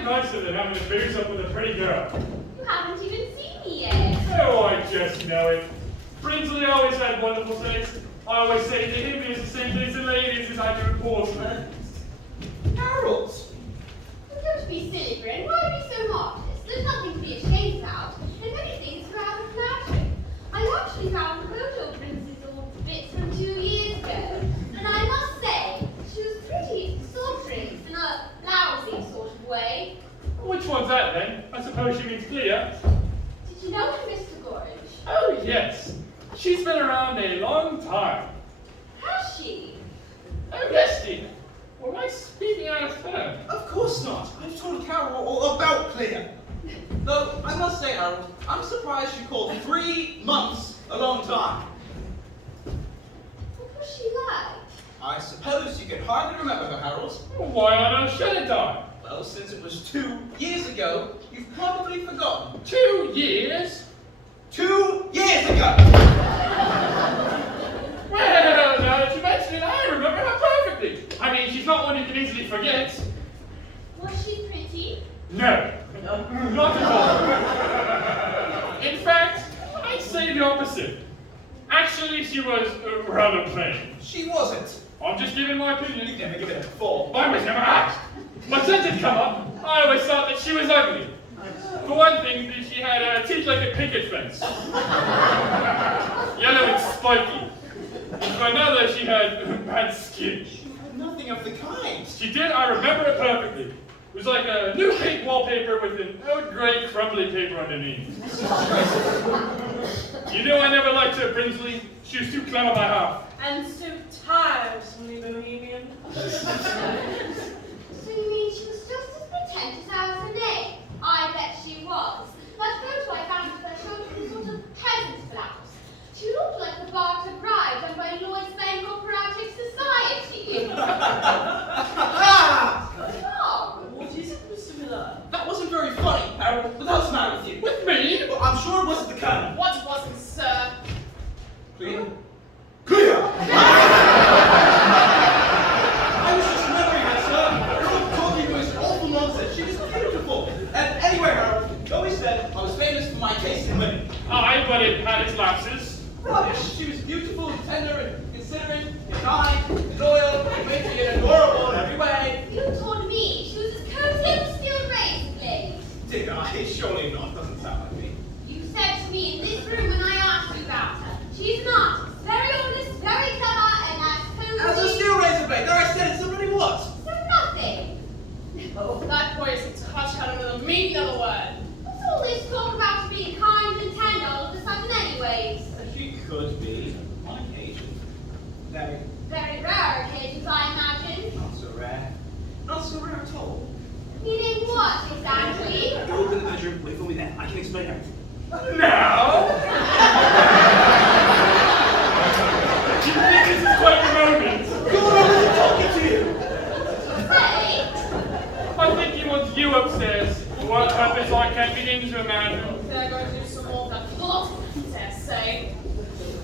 nothing nicer than having to booze up with a pretty girl. You haven't even seen me yet. Oh, I just know it. Brindsley always had wonderful taste. I always say to him he has the same taste in ladies as I do in porcelain. Harold! Don't be silly, Grin. Why be so modest? There's nothing to be ashamed about. If anything, it's rather flattering. I actually found the photo of Brindsley's old bits from 2 years ago. And I must say, she was pretty sultry in a lousy sort of way. Which one's that then? I suppose she means Clea. Did you know her, Mr. Gorge? Oh, yes. She's been around a long time. Has she? Oh, yes, dear. Or am I speaking out of turn? Of course not. I've told Carol all about Clea. Though, I must say, Harold, I'm surprised you called 3 months a long time. What was she like? I suppose you can hardly remember her, Harold. Why on earth should it die? Well, since it was 2 years ago, you've probably forgotten. 2 years? 2 years ago! Well, now that you mention it, I remember her perfectly. I mean, she's not one you can easily forget. Was she pretty? No, not at all. In fact, I'd say the opposite. Actually, she was rather plain. She wasn't. I'm just giving my You've opinion. never given it before. I was never asked. But since it come up, I always thought that she was ugly. For one thing, she had teeth like a picket fence. Yellow and spiky. And for another, she had bad skin. Nothing of the kind. She did, I remember it perfectly. It was like a new pink wallpaper with an old gray crumbly paper underneath. You know I never liked her, Brindsley. She was too clever by half. And so tiresomely bohemian. So you mean she was just as pretentious as her name? I bet she was. That photo I found with her showed her sort of peasant blouse. She looked like the barter bride done by Lloyd's Bank Operatic Society. What's wrong? What is it, Mr. Miller? That wasn't very funny, Harold. What else the matter with you? With me? Well, I'm sure it wasn't the Colonel. What wasn't, sir? Clea? Clea! I was just remembering that, sir. Harold told me it was awful nonsense. She was beautiful. And anyway, Harold, you always said I was famous for my taste in women. Aye, but it had its lapses. Rubbish. She was beautiful and tender and considerate and kind and loyal and witty and adorable in every way. You told me she was as cozy as a steel razor blade. Did I? Surely not. Doesn't sound like me. You said to me in this room when I asked you about her, she's not. Very honest, very clever, and as cozy. As a steel razor blade. There I said it. Somebody what? So nothing. Oh, that boy is a touch out of the meaning of the word. What's all this talk about her being kind and tender all of a sudden anyways? She could be, on occasion. Very, Very rare occasions, I imagine. not so rare. Not so rare at all. Meaning what, exactly? You open the bedroom, wait for me there. I can explain everything. Now? You think this is quite the moment? God, I wasn't talking to you! Say, I think he wants you upstairs. For what purpose I can't begin to imagine. They're going to do some more of that plot, dare say.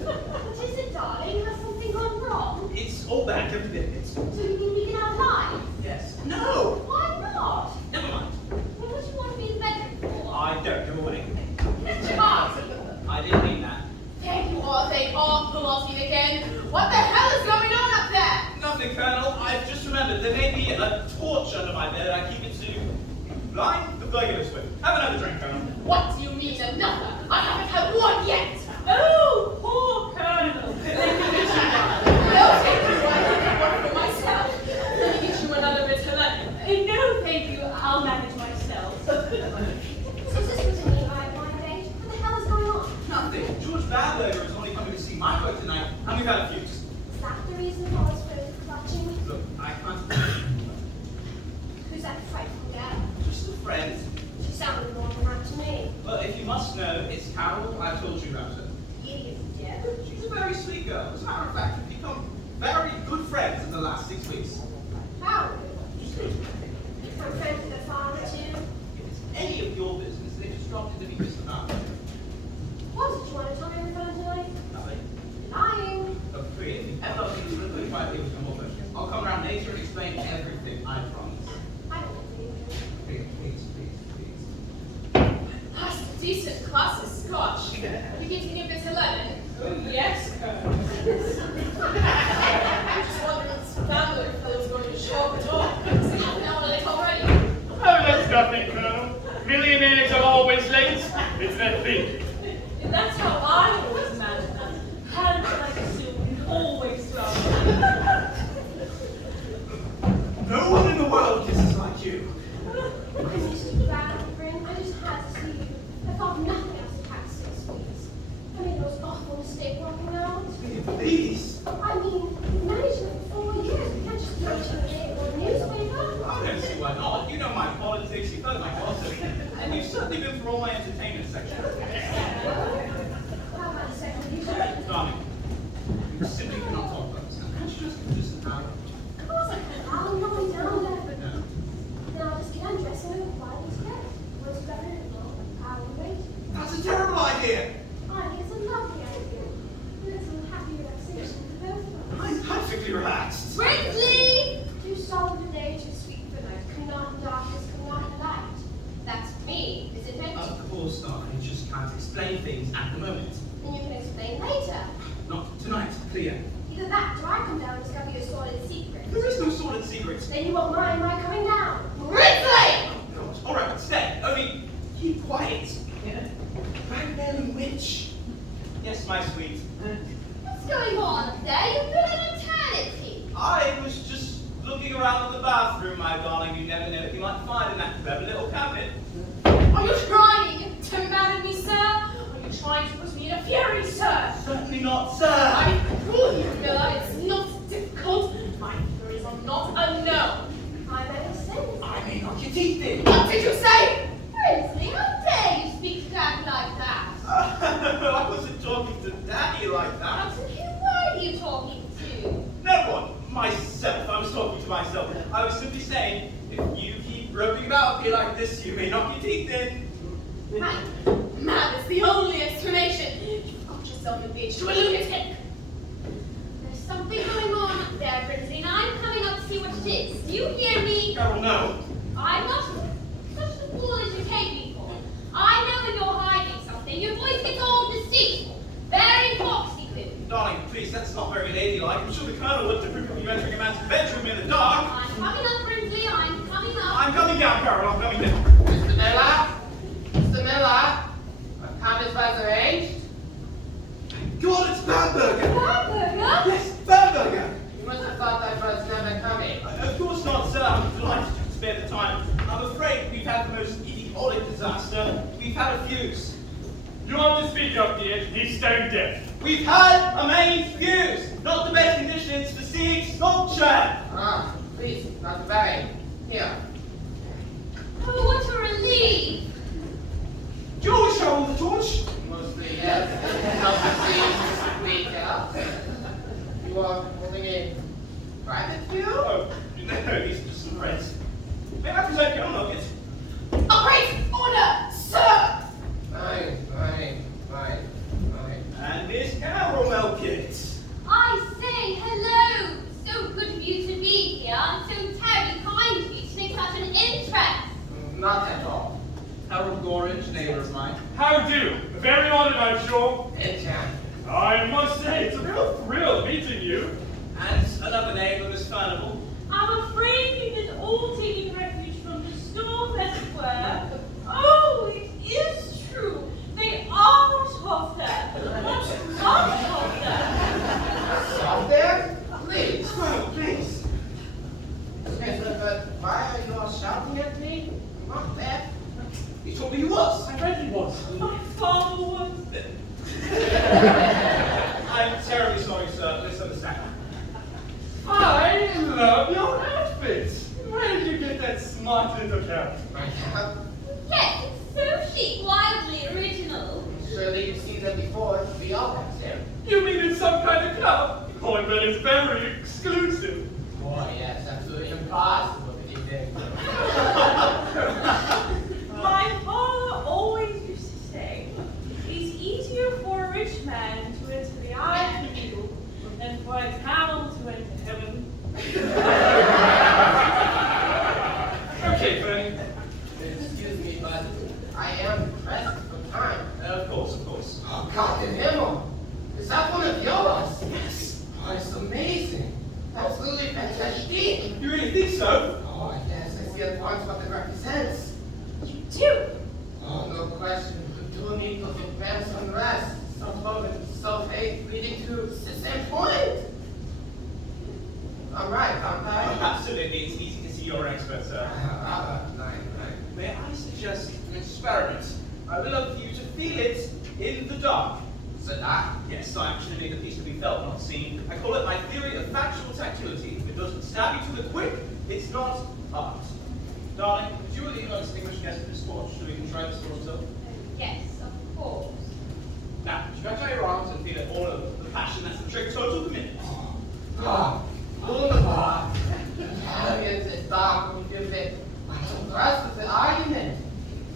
what is it, darling? Has something gone wrong? It's all back, every bit of it. So you mean we can have live? Yes. No! Why not? Never mind. What would you want to be in the bedroom for? I don't go away. Party. I didn't mean that. There you are, they are plotting again. What the hell is going on up there? Nothing, Colonel. I've just remembered there may be a torch under my bed. I keep it to blind the burglars with. Have another drink, Colonel. What do you mean another? I haven't had one yet. Oh, poor Colonel. Let me get you one. No, thank you. I can get one for myself. Let me get you another bit of that. No, thank you. I'll manage myself. So this was a new my age. What the hell is going on? Nothing. Georg Bamberger is only coming to see my boat tonight, and we've had a few. Is that the reason for us clutching? Look, I can't. Who's that frightful girl? Just a friend. She sounded more than that to me. But if you must know, it's Carol. I told you about her. You dear. She's a very sweet girl. As a matter of fact, we've become very good friends in the last 6 weeks. How? Just good. I'm friends with her father too. If it's any of your business, they just dropped into me just about. What did you want to tell me on the phone tonight? Nothing. Lying. Look, Priya, if you ever think it's really quietly come over, I'll come around later and explain everything, I promise. I don't believe you. Priya, please. please. I mean, we've managed it for 4 years. We can't just go to a newspaper. I don't see why not. You know my politics, you've heard my gossip, and you've certainly been through all my entertainment section. How about a second edition? Darling, you simply cannot talk about this. Can't you just give this an hour? Of course I can. I'll knock it down there. But No. then I'll just get undressed and go quiet instead. What's better than I'll wait. That's a terrible idea. I think it's a lovely idea. A little happy relaxation for both of us. I'm perfectly relaxed. Brindsley! Too solemn a day, too sweet for night. Come not in darkness, come not in light. That's me, isn't it? Of course not. I just can't explain things at the moment. Then you can explain later. Not tonight, clear. Either that, or I come down and discover your sordid secret. There is no sordid secret. Then you won't mind my coming down. Brindsley! God, all right, stay. Only keep quiet. Ragman witch. Yes, my sweet. What's going on up there? You've been an eternity. I was just looking around the bathroom, my darling. You never know what you might find in that clever little cabinet. Are you trying to mad me, sir? Are you trying to put me in a fury, sir? Certainly not, sir. I assure you, Miller, it's not difficult. My furies are not unknown. I may have said this. I may knock your teeth in. What did you say? Brindsley, how dare you speak to Daddy like that? I wasn't talking to Daddy like that. So who were you talking to? No one. Myself. I was talking to myself. I was simply saying, if you keep groping about me like this, you may knock your teeth in. Mad is the only explanation. You've got yourself engaged to a lunatic. There's something going on up there, Brindsley, and I'm coming up to see what it is. Do you hear me? Carol, no. I'm not such a fool as you take me for. I know when you're hiding something. Your voice gets all deceitful. Very foxy, Quinn. Darling, please, that's not very ladylike. I'm sure the Colonel wouldn't approve of you entering a man's bedroom in the dark. I'm coming up, Brindsley. I'm coming up. I'm coming down, Carol. I'm coming down. Mr. Miller? Mr. Miller? Candace was arranged? Thank God, it's Bamberger. Bamberger? Yes, Bamberger. You must have thought I was never coming. Of course not, sir. I'm delighted to spare the time. I'm afraid we've had the most idiotic disaster. We've had a fuse. You want to speak up, dear? He's stone deaf. We've had a main fuse. Not the best conditions for seeing sculpture. Ah, please, not very. Here. Oh, what a relief. Do you always travel with the torch? Mostly, yes. Help the scenes week out. You are holding a private view? Oh, no, these are just some friends. May I present you on Melkett? A great honor, sir! Fine. And Miss Carol Melkett. I say hello. So good of you to be here, and so terribly kind of you to take such an interest. Not at all. Harold Gorringe, neighbor of mine. How do? Very honored, I'm sure. Enchanted. I must say, it's a real thrill meeting you. And another neighbor, Miss Furnable. I'm afraid we've been all taking refuge from the storm, as it were. Oh, it is true. They are soft there. Much soft there. Stop there? Please. Oh, please. Yes, but why are you all shouting at me? Not that. He told me he was. I read he was. My father was. I'm terribly sorry, sir. Misunderstand. I love your outfit. Where did you get that smart little cap? My cap? Yes, it's so chic, wildly original. Surely you've seen them before. We all have them. You mean it's some kind of club? Oh, but it's very exclusive. Oh, yes, absolutely impossible to detect. My father always used to say, it's easier for a rich man to enter the Eiffel than for a camel to enter heaven. Okay, Fanny. Excuse me, but I am pressed for time. Of course. Oh, God in Himmel! Is that one of yours? Yes. Oh, it's amazing. Absolutely fantastic. You really think so? Oh, yes, I see at once what it represents. You do? Oh, no question. The dual need of advance unrest, self-love and self-hate leading to the same point. I'm right, aren't I? Absolutely. It's easy to see you're an expert, sir. Right. May I suggest an experiment? I would love for you to feel it in the dark. So that? Yes, I actually made the piece to be be felt, not seen. I call it my theory of factual tactility. If it doesn't stab you to the quick, it's not art. Darling, would you leave our distinguished guest in this porch so we can try this for ourselves? Yes, of course. Now, stretch out your arms and feel it all over. The passion, that's the trick. Total the minute. Wunderbar. Italians is dark and music. The rest of the argument,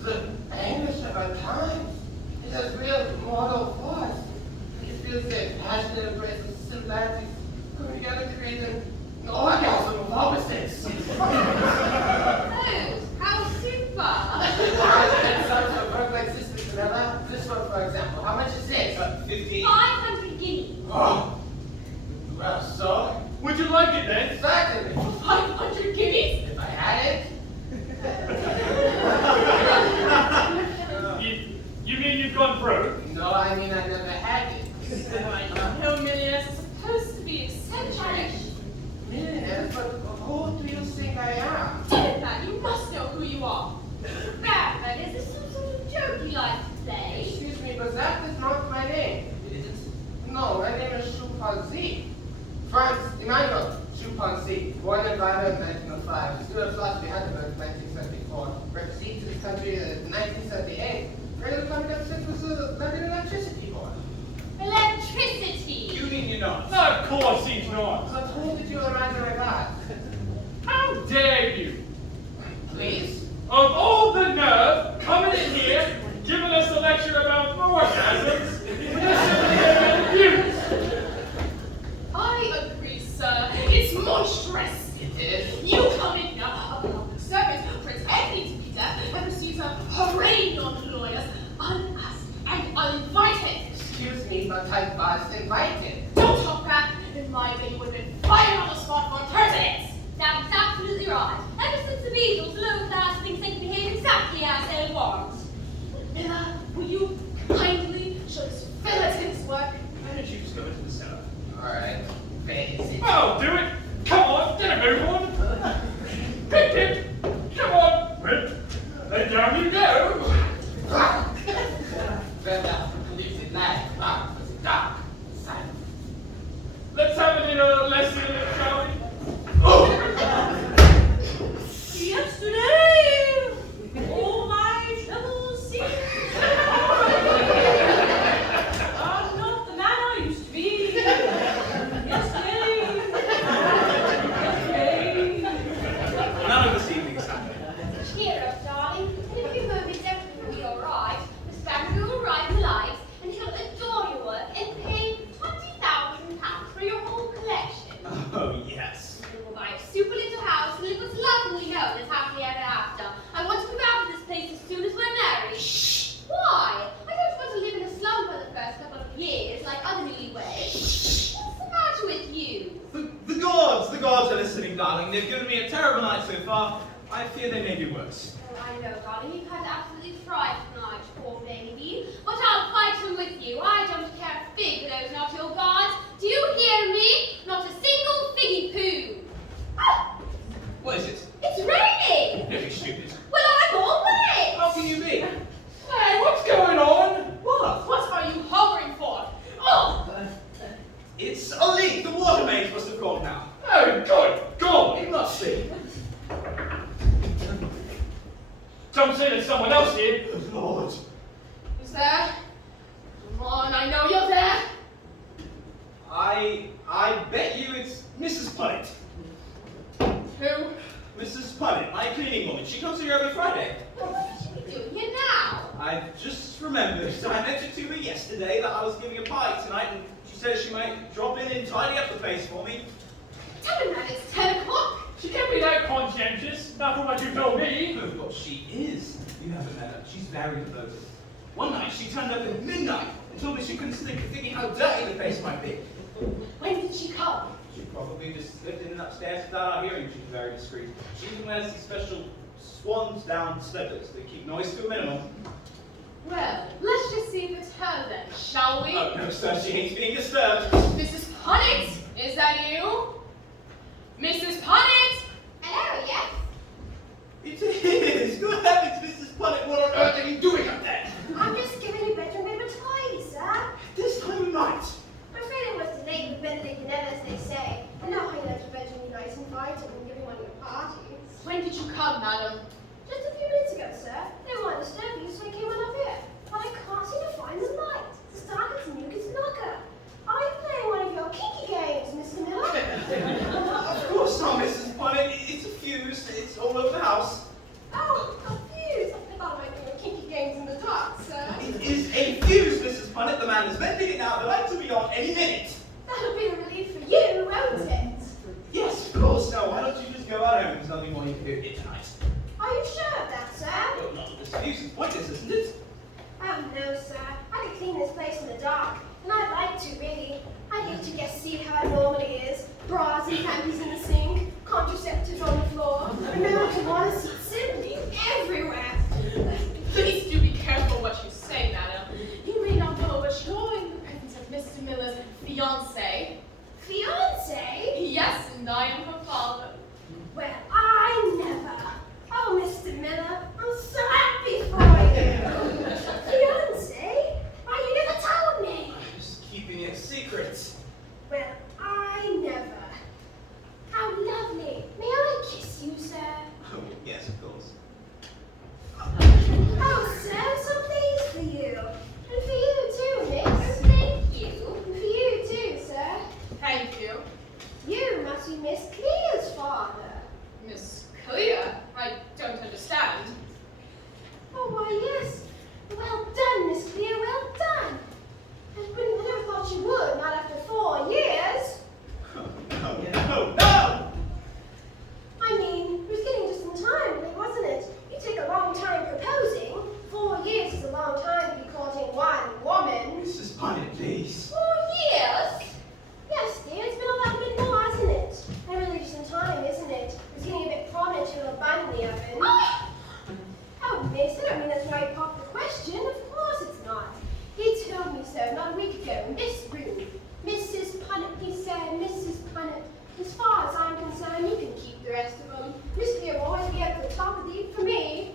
the anguish of our times, it has real moral force. It feels the passionate embrace of similarities coming together to create an orgasm of opposites. Oh, how super! And some sort of work like this, Mr. Miller. This one, for example. How much is this? 15. 500 guineas. Oh. Well, so? Would you like it then? Certainly. 500 guineas? If I had it. You mean you've gone broke? No, I mean I never had it. No, millionaires are supposed to be eccentric. Millionaires, but who do you think I am? Damn that, you must know who you are. Bamberger, is this some sort of joke you like to play? Excuse me, but that is not my name. It isn't? No, my name is Chimpanzee. Franz Emmanuel Chimpanzee, born in Weimar in 1905. Student of philosophy at Heidelberg in 1974. Refugee to this country in 1978. Regular public episode was a London electricity board. Electricity! You mean you're not? Of course he's not. But who did you imagine I got? How dare you? Please. Of all the nerve coming in here, giving us a lecture about orgasms, you. I agree, sir. It's monstrous. It is. You come in here, a public servant, pretending to be deaf, and receive a rain on lawyers, unasked and uninvited. Excuse me, but I was invited. Don't talk back. In my day, you would have been fired on the spot for impertinence. That's absolutely right. Ever since the Beatles, low-class things they can behave exactly as they want. Miller, will you kindly show this fella his work? Why don't you just go into the cellar? Alright, face. I'll do it. Come on, get a move on. Pip, pip. Come on, Rip. And down you go. Brenda, lives in night, dark, silent. Let's have a little lesson in it, shall we? Yesterday, all my troubles seemed I'm not the man I used to be. Yesterday. None of this evening is happening. Cheer up, darling. In a few moments, everything will be all right. Miss Bamberger will arrive alive, and he'll adore your work and pay £20,000 for your whole collection. Oh, yes. We will buy a super little house and live what's lovingly known as happily ever after. I want to move out of this place as soon as we're married. Shh! Why? I don't want to live in a slum for the first couple of years like other newlyweds. What's the matter with you? The gods are listening, darling. They've given me a terrible night so far. I fear they may be worse. Oh, I know, darling. You've had absolutely fright tonight, poor baby. But I'll fight them with you. I don't care a fig for those not your gods. Do you hear me? Not a single figgy poo. Ah! What is it? It's raining! Don't be stupid. Well, I'm all wet! How can you be? Hey, what's going on? What? What are you hovering for? Oh! It's a leak. The water mains must have gone now. Oh, good God. It must be. Don't say there's someone else here. Lord. Who's there? Come on, I know you're there. I bet you it's Mrs. Punnett. Who? Mrs. Punnett, my cleaning woman. She comes here every Friday. What should we do here now? I've just remembered. I mentioned to her yesterday that I was giving a party tonight, and she says she might drop in and tidy up the place for me. Tell him that it's 10 o'clock. She can't be that conscientious, not from what you told me. Oh, God, she is. You haven't met her. She's very devoted. One night, she turned up at midnight and told me she couldn't sleep thinking how dirty the place might be. When did she come? She probably just slipped in upstairs without our hearing. She's very discreet. She even wears these special swans down slippers that keep noise to a minimum. Well, let's just see if it's her then, shall we? Oh, no, sir, she hates being disturbed. Mrs. Punnett, is that you? Mrs. Punnett! Hello, yes? It is! Good heavens, Mrs. Punnett, what on earth are you doing up there? I'm just giving your bedroom a bit of a tidy, sir. This time of night? I'm afraid I was delayed only one you can do here tonight. Are you sure of that, sir? Well, not this views and pointers, isn't it? Oh, no, sir. I could clean this place in the dark, and I'd like to, really. I'd hate to just see how it normally is. Bras and panties in the sink, contraceptives on the floor, and marijuana seats simply everywhere. Please do be careful what you say, madam. You may not know, but you're in the presence of Mr. Miller's fiancé. Fiancé? Yes, and I am her father. Well, I never. Oh, Mr. Miller, I'm so happy for you. Fiancé? Why, you never told me. I'm just keeping it secret. Well, I never. How lovely. May I kiss you, sir? Oh, yes, of course. Oh, sir, so pleased for you. And for you too, miss. Thank you. And for you too, sir. Thank you. You must be Miss Clear's father. Miss Clear? I don't understand. Oh, why, yes. Well done, Miss Clear, well done. I never thought you would, not after 4 years. No! I mean, it was getting just in time, really, wasn't it? You take a long time proposing. 4 years is a long time to be courting one woman. Mrs. Bonnet, please. 4 years? Yes, dear, it's been a lot bit more, hasn't it? And really just in time, isn't it? It's getting a bit premature to bun the oven. Oh, miss, I don't mean that's why you popped the question. Of course it's not. He told me so not a week ago in this room. Mrs. Punnet, he said, Mrs. Punnet. As far as I'm concerned, you can keep the rest of them. Miss Clear will always be at the top of the heap for me.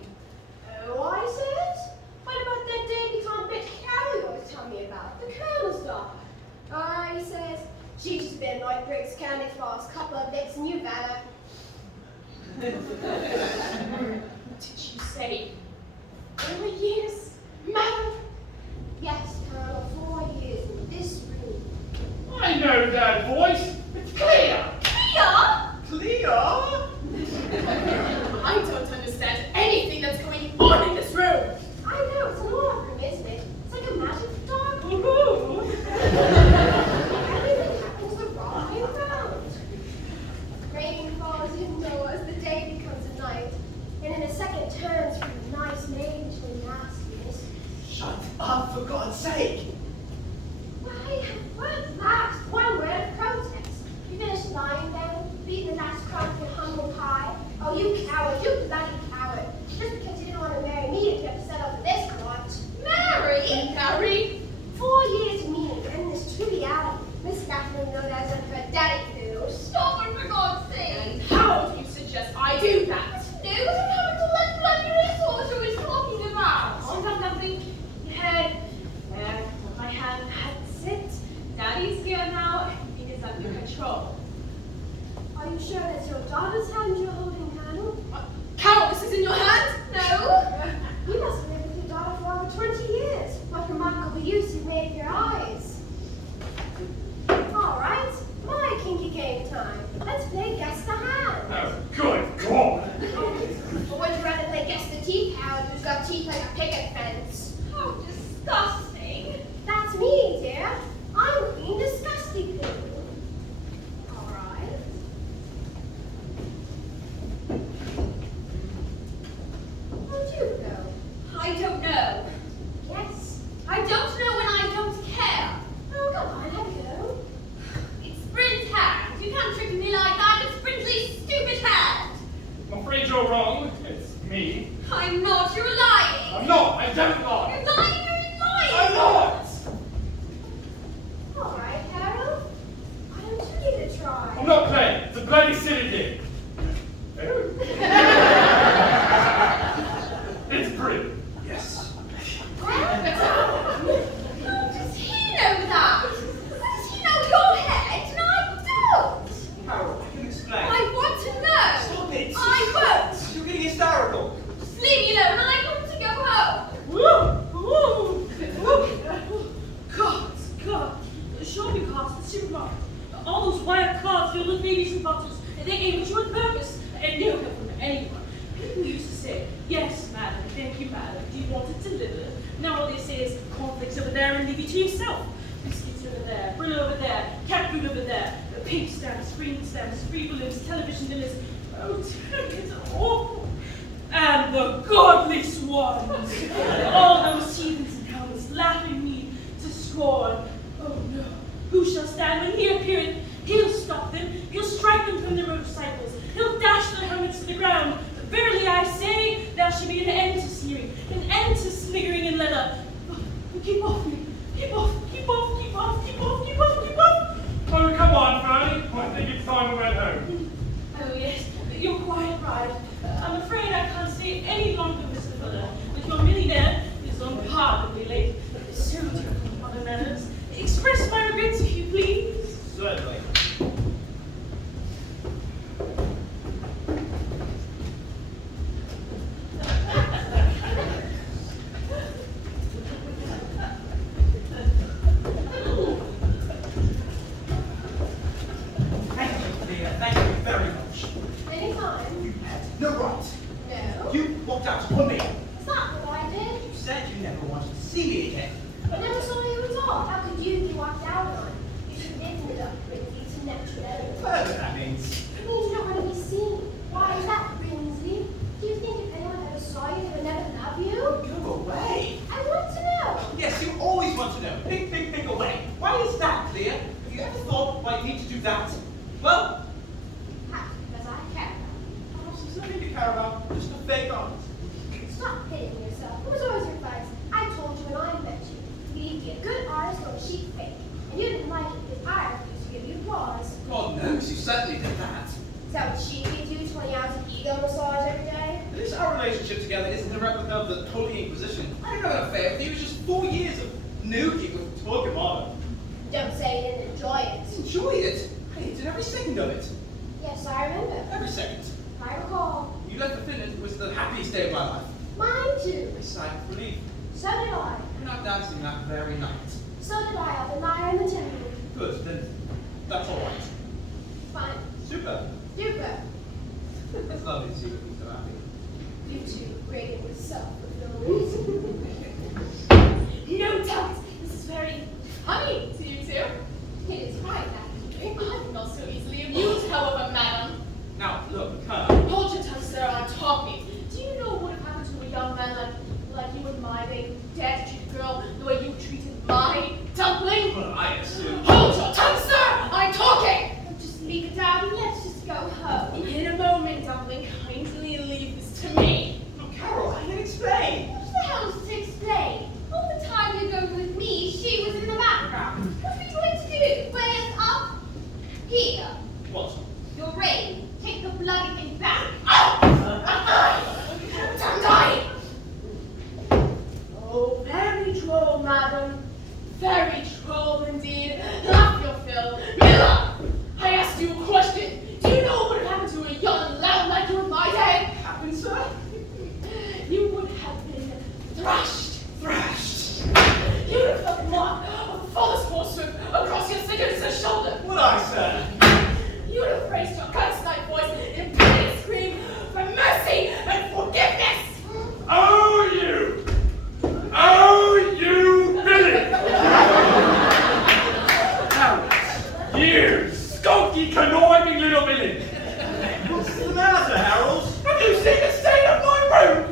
Oh, I says? What about that debutante bitch Carrie always tell me about? The Colonel's daughter. Oh, he says, she's just been like Briggs County for the last couple of weeks, and you've had her. Did you say 4 years, madam? Yes, Colonel, 4 years in this room. I know that voice. It's Clear. Clear? I don't understand anything that's going on in this room. I know, it's an odd room, isn't it? It's like a magic dark room. Ooh. Everything happens the wrong way around. Rain falls indoors, the day becomes a night, and in a second turns from nice maid to nastiness. Shut up, for God's sake! Why, what last? One word of protest. You finished lying then? Beating the last crumb of your humble pie? Oh, you coward, you bloody coward. Just because you didn't want to marry me, you have to settle for this lot. Marry? Carrie? 4 years meaning and this triviality. Miss Catherine knows as of her daddy do. Stop it, for God's sake! And how do you suggest I do that? No, it wasn't coming to let bloody resource you was talking about. I've nothing. Head. There. My hand. That's it. Daddy's here now. Everything is under control. Are you sure that's your daughter's hand you're holding, Colonel? Carol, this is in your hand? No. You must have lived with your daughter for over 20 years. What remarkable use you've made of your eyes. All right, my kinky game time. Let's play Guess the Hand. Oh, good God. Or would you rather play Guess the Teeth Hound who's got teeth like a picket fence? How disgusting. That's me, dear. I'm Queen Disgusty Poo. All right. Where'd you go? I don't know. Yes. I don't know and I don't care. Oh, come on, have a go. It's Bryn's hand. You can't trick me like that. It's Brindsley's stupid hand. I'm afraid you're wrong. It's me. I'm not. You're lying. I'm not. I don't lie. You're lying. You're lying. I'm not. All right, Carol. Why don't you give it a try? I'm not playing. It's a bloody silly game. Oh. It's pretty. Yes. Well How does he know that? How does he know your head and I don't? Carol, I can explain. I want to know. Stop it! I won't. You're getting hysterical. Just leave me alone. I want to go home. God. The shopping carts, the supermarket, all those wire carts filled with babies and bottles, and they aim at you on purpose, and no help from anyone. People used to say, yes, madam, thank you, madam, do you want it delivered? Now all they say is, cornflakes over there and leave you to yourself. Biscuits over there, brill over there, cat food over there, pink stamps, green stamps, free balloons, television dinners. Oh, it's awful. And the godly swans. All those heathens and cowards laughing me to scorn. Oh no, who shall stand when he appeareth? He'll stop them, he'll strike them from their motorcycles, he'll dash their helmets to the ground. Verily I say, there shall be an end to sneering, an end to sniggering in leather. Oh, keep off me, keep off, keep off, keep off, keep off, keep off, keep off. Oh, come on, Fernie. I think it's time we went home. Oh yes, you're quite right. I'm afraid I can't stay any longer, Mr. Fuller. With your millionaire is unpardonably late. So different other manners. Express my regrets if you please. Certainly. Thank you very much. Anytime. You had no right. No. You walked out on me. It's not what I did. You said you never wanted to see me again. I never saw you at all. How could you be walked out on? You should have ended up Brindsley to next level. Whatever that means. It means you don't want to be seen. Why is that, Brindsley? Do you think if anyone ever saw you, they would never love you? Go away. I want to know. Yes, you always want to know. Think away. Why is that clear? Have you ever thought why you need to do that? Well, Perhaps because I care about perhaps there's nothing to care about. Just a fake honest. you. Stop hitting yourself. It was always your advice. I told you when I met you. You need to be a good artist or a cheap fake. And you didn't like it because I refused to give you applause. God knows you certainly did that. Is that what she gives you 20 hours of ego massage every day? At least our relationship together isn't a replica of the Holy Inquisition. I don't have an affair with you. It was just 4 years of nookie with Torquemada. Don't say you didn't enjoy it. Enjoy it. I hated every second of it. Yes, I remember. Every second. I recall. You left the Finland. It was the happiest day of my life. Mine too. I sighed with relief. So did I. We're not dancing that very night. So did I up the lyre in the temple. Good, then that's all right. Fine. Super. Super. It's lovely to see you so happy. You two rated yourself with no reason. No doubt, this is very funny to you two. It is quite actually. I'm not so easily amused, however, madam. Now, look, Colonel. Hold your tongue, sir, I'm talking. Do you know what would have happened to a young man like you and my baby dad to treat a girl the way you treated my dumpling? Well, I assume. Hold your tongue, sir! I'm talking! Just leave it down and let's just go home. In a moment, dumpling, kindly leave this to me. Look, Carol, I can explain. What the hell is to explain? All the time you go with me, she was in the background. What are we going to do? Play us up? Here. What? Your ring. Take the bloody thing back. Don't die! Oh, very droll, madam. Very droll indeed. Laugh your fill. Miller! I asked you a question. Do you know what would have happened to a young lout like you in my day? Happened, sir? You would have been thrashed. Thrashed. You would have felt the mark of Fuller's horsewhip across your sinister shoulder. What I said? You would have raised your gunsnipe voice in a panic scream for mercy and forgiveness. Oh, you! Oh, you villain! You skunky, conniving little villain! What's the matter, Harold? Have you seen the state of my room?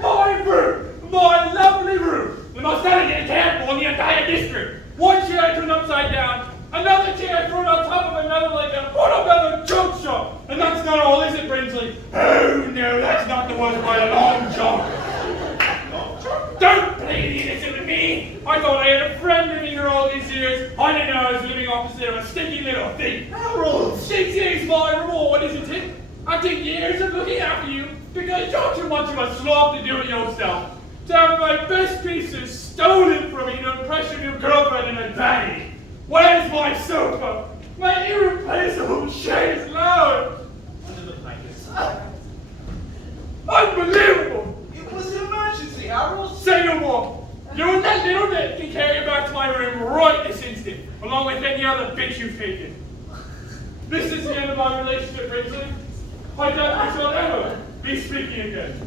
My room! My lovely room! The most elegant cared for in the entire district! One chair turned upside down, another chair thrown on top of another like a portobello joke shop! And that's not all, is it, Brindsley? Oh no, that's not the worst by a long shot! Don't play the innocent with me! I thought I had a friend living here all these years. I didn't know I was living opposite of a stinky little thief. Harold! This is my reward, isn't it? After years of looking after you, because you're too much of a slob to do it yourself. To have my best pieces stolen from me to impress your new girlfriend in a daddy. Where's my sofa? My irreplaceable chaise lounge? Under the blankets. Unbelievable! It was an emergency, Harold. Say no more. You and that little bit can carry it back to my room right this instant, along with any other bitch you've taken. This is the end of my relationship, Brindsley. I doubt we shall ever be speaking again.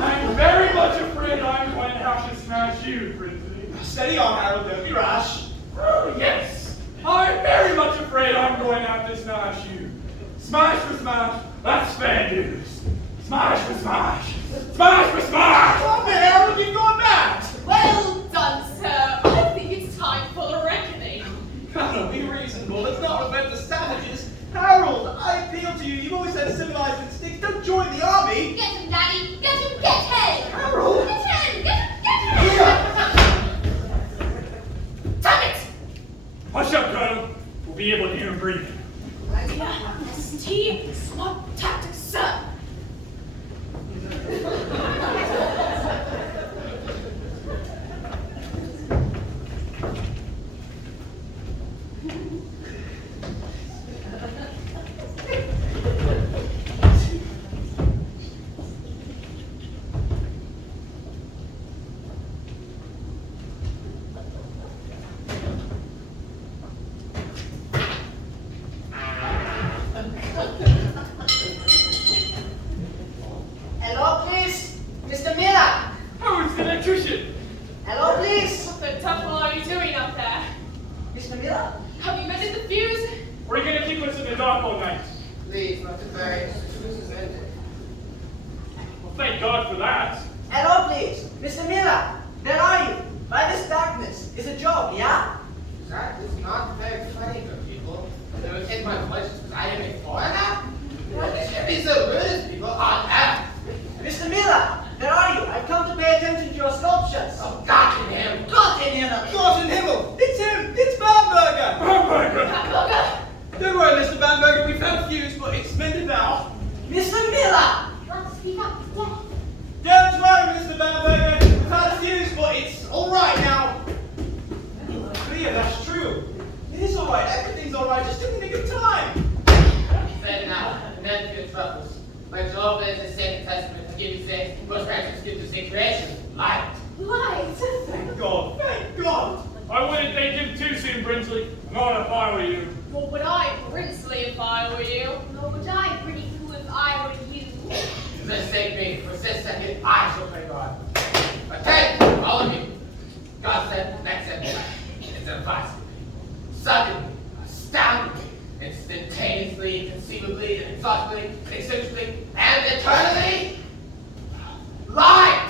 I'm very much afraid I'm going to have to smash you, Brindsley. Steady on, Harold. Don't be rash. Oh, yes. I'm very much afraid I'm going out to smash you. Smash for smash, that's fair dues. Smash for smash. Smash for smash! What the hell have you gone mad? Well done, sir. I think it's time for the reckoning. Colonel, be reasonable. Let's not prevent the savages. Harold, I appeal to you. You've always had civilized instincts. Don't join the army. Get him, Daddy! Get him! Get him! Harold! Get him! Get him! Damn it! Hush up, Colonel. We'll be able to hear him breathing. ST SWAT tactics, sir. Hello, please. Mr. Miller. Oh, it's the electrician. Hello, please. What the devil are you doing up there? Mr. Miller. Have you mended the fuse? We're gonna keep us in the dark all night. Please, not to bury. This is ended. Well, thank God for that. Hello, please. Mr. Miller. Where are you? By this darkness. It's a joke, yeah? That is not very funny, good people. They will take my voice because I am a foreigner? They should be so rude as people on earth. Mr. Miller. Where are you? I've come to pay attention to your sculptures. Oh, God in him. God in here. God in Himmel! It's him! It's Bamberger! Bamberger! Bamberger! Don't worry, Mr. Bamberger. We've had a fuse, but it's mended now. Mr. Miller. You want to speak up? Don't worry, Mr. Bamberger. We've had a fuse, but it's all right now. Clear, that's true. It is all right. Everything's all right. Just in the nick of time. Said now, and then your troubles. My job is the Second Testament. I give you say, most practice gives you say creation. Light. Light! Thank God. Thank God. I wouldn't take him too soon, Brindsley. Not if I were you. What would I, Brindsley, if I were you? Nor would I, pretty cool, if I were you. Mistake me. For this second, I shall pray God. Okay, all of you. God said, next sentence. It's impossible. Suddenly, astoundingly, instantaneously, conceivably, inexhaustibly, inextinguishably, and eternally, light!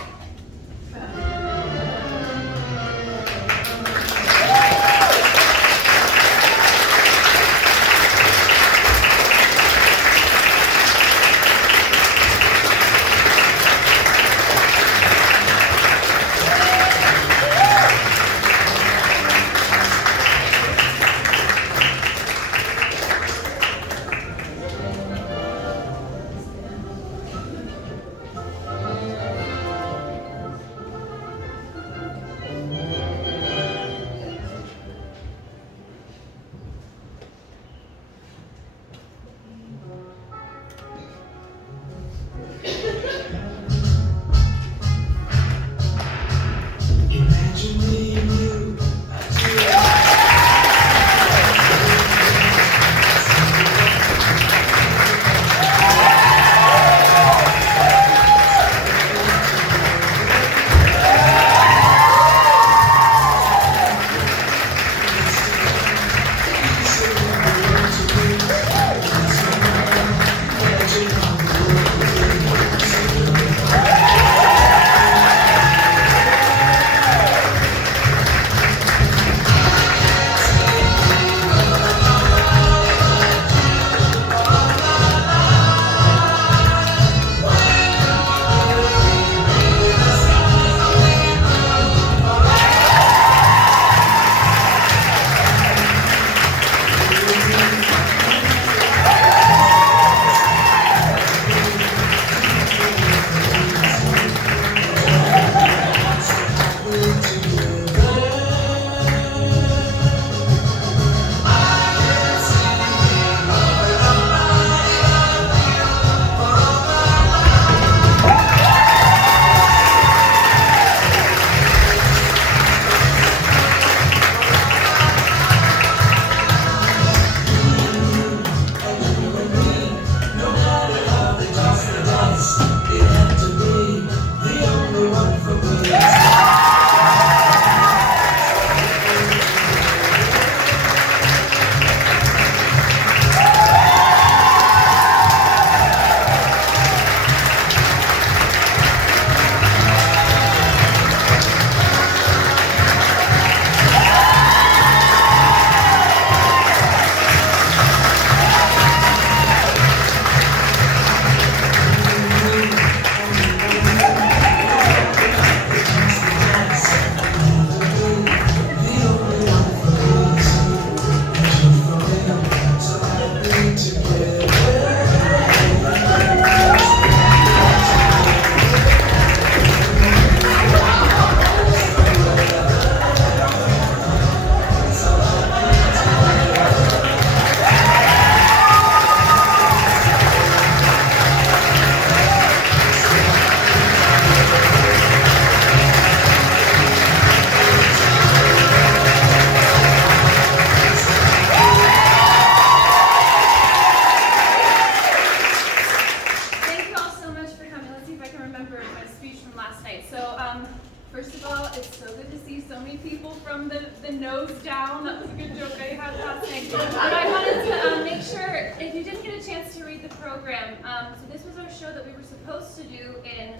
First of all, it's so good to see so many people from the nose down. That was a good joke I had last night. But I wanted to make sure, if you didn't get a chance to read the program, so this was our show that we were supposed to do in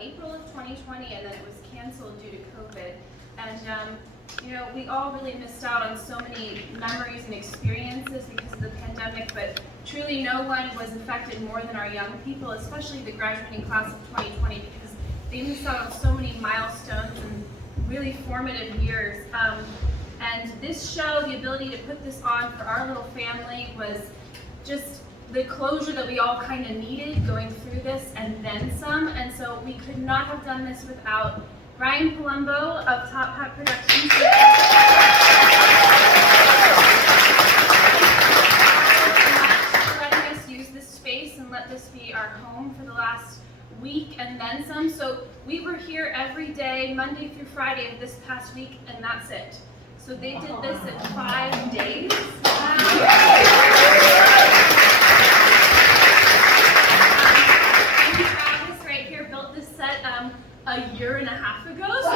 April of 2020, and then it was canceled due to COVID. And you know, we all really missed out on so many memories and experiences because of the pandemic, but truly no one was affected more than our young people, especially the graduating class of 2020, because they missed out on so many milestones and really formative years. And this show, the ability to put this on for our little family, was just the closure that we all kind of needed going through this and then some. And so we could not have done this without Ryan Palumbo of Top Hat Productions for letting us use this space and let this be our home for the last week and then some. So we were here every day, Monday through Friday of this past week, and that's it. So they did this in 5 days. And Travis right here built this set a year and a half ago. So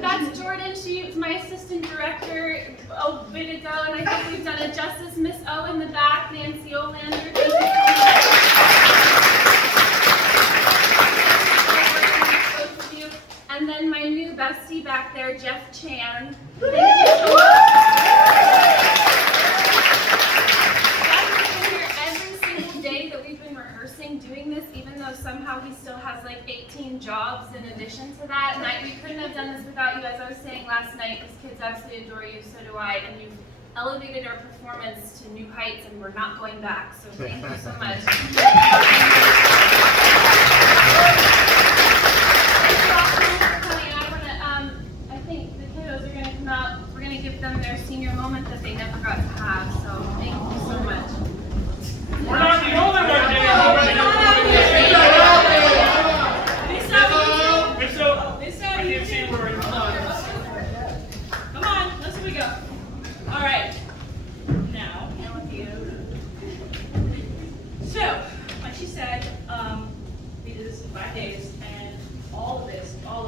that's Jordan. She's my assistant director a bit ago, and I think we've done it justice. Miss O in the back, Nancy Olander. Thank you so much. And then my new bestie back there, Jeff Chan. Thank you so much. Jeff has been here every single day that we've been rehearsing doing this, even though somehow he still has like 18 jobs in addition to that. And we couldn't have done this without you. As I was saying last night, these kids absolutely adore you, so do I. And you've elevated our performance to new heights, and we're not going back. So thank you so much. I think the kiddos are going to come out. We're going to give them their senior moment that they never got to have. So thank you so much. We're not the only ones getting I can't see where we're Come on, let's we go. All right. Now, so, like she said, we did this in 5 days, and all of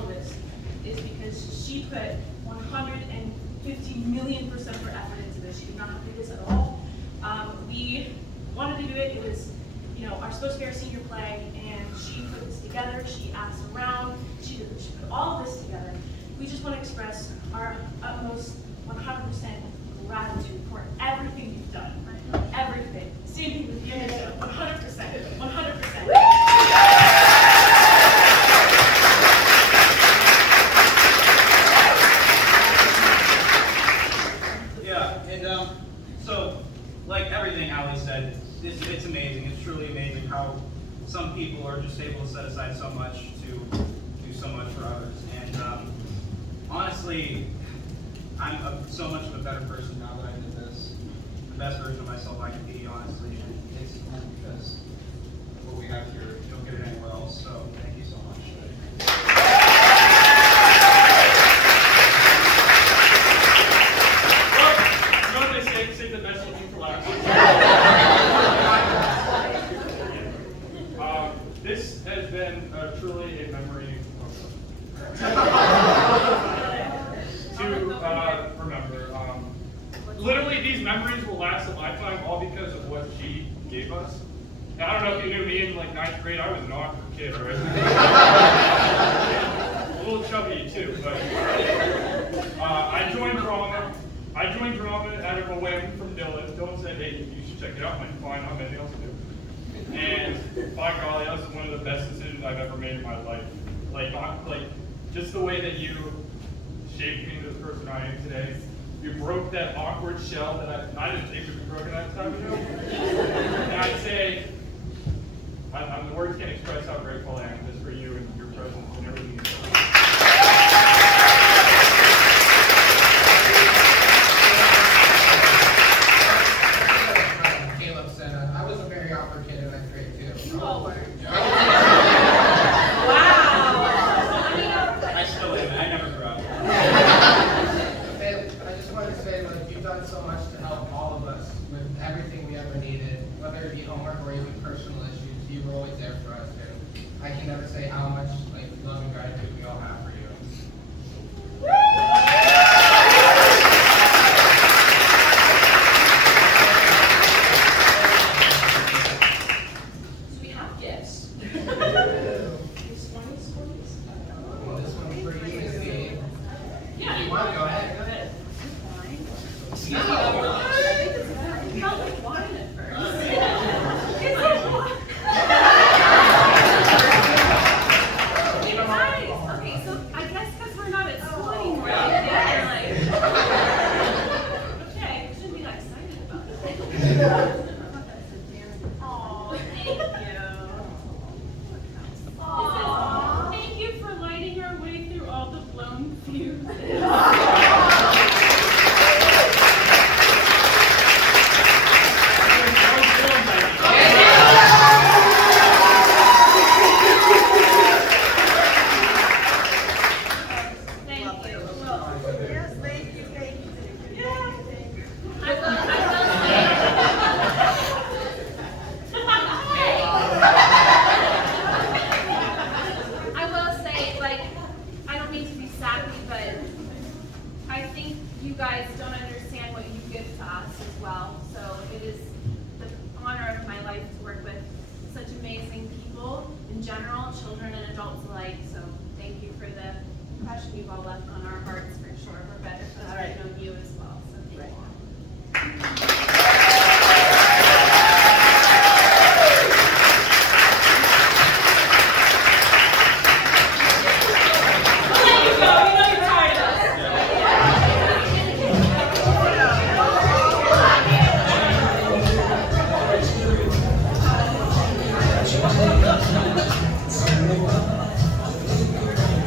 this is because she put 150 million% of her effort into this. She did not do this at all. We wanted to do it. It was, you know, our supposed to be our senior play, and she put this together. She asked around. She put all of this together. We just want to express our utmost 100% gratitude for everything you've done. Everything. Same thing with you, 100%. 100%. Yeah, and so, like everything Ali said, it's amazing. It's truly amazing how some people are just able to set aside so much to do so much for others. And honestly, I'm so much of a better person now that I did this. The best version of myself I can be, honestly. And it's only because what we have here, you don't get it anywhere else. So thank you so much. You know what they say? Save the best looking for last. This has been truly a memory to remember. Literally, these memories will last a lifetime, all because of what she gave us. And I don't know if you knew me in like 9th grade. I was an awkward kid, right? A little chubby too, but I joined drama. Out of a whim from Dylan. Dylan said, "Hey, you should check it out." I'm like, "Fine, I'm in. I'll do it." And by golly, that was one of the best decisions I've ever made in my life. Like just the way that you shaped me into the person I am today. You broke that awkward shell that I didn't think would be broken that time ago. And I'd say, the words can't express how grateful I am just for you and your presence and everything you've done. I was a very awkward kid in 9th grade too. Oh, I still am. I never grew up. I just wanted to say, like, you've done so much to help all of us with everything we ever needed, whether it be homework or even personal issues. You were always there for us, and I can never say how much love and gratitude we all have for you. So we have gifts. This one is for you. Well, this one's for you, Miss Kate. Yeah. If you want, go ahead. Go ahead. No. It felt like wine at first. It's like wine. Nice. Okay, so I guess because we're not at school anymore, they're like, okay, we shouldn't be that excited about it.